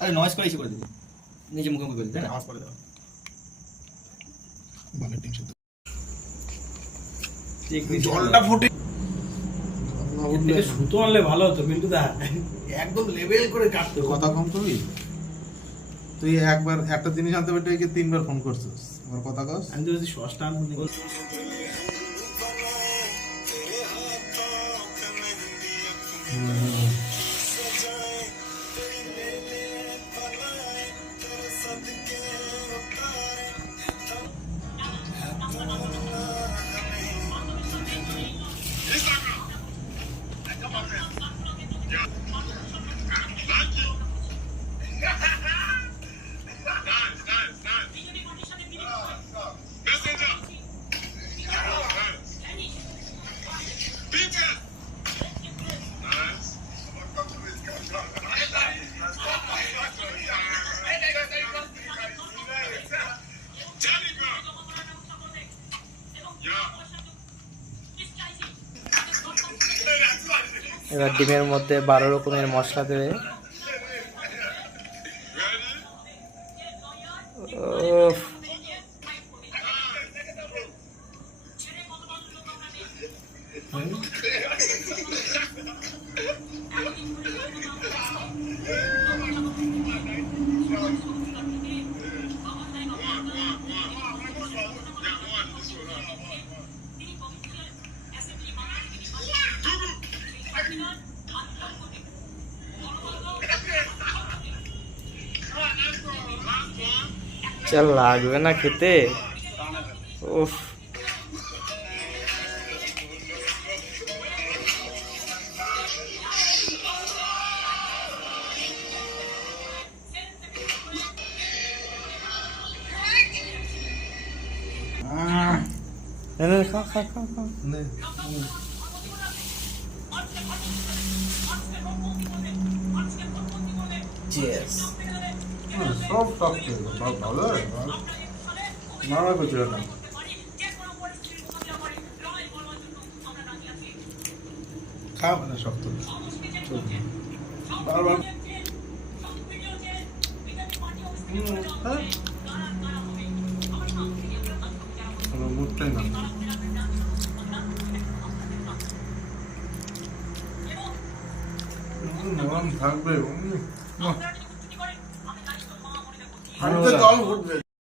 আরে নয়েজ করে ইস্যু করে দেবো, নিজে মুখোমুখি করে দেবে, আওয়াজ করে দেবো। জলটা ফুটে সুতো আনলে ভালো হতো, কিন্তু একদম লেভেল করে কাটতে। কথা কম করবি তুই, একবার একটা জিনিস আনতে পারতে 3বার ফোন করছিস, আমার কথা কস। আমি তো যদি সসটা আনবো এবার ডিমের মধ্যে 12 রকমের মশলা দেবে। চল লাগবে না খেতে। উফ, খা খা খা খা। চিয়ার্স। সব টক ভালো মারা করছিল না। খাও না শক্ত বারবার মুখটাই না নরম থাকবে, জল ফুটবে।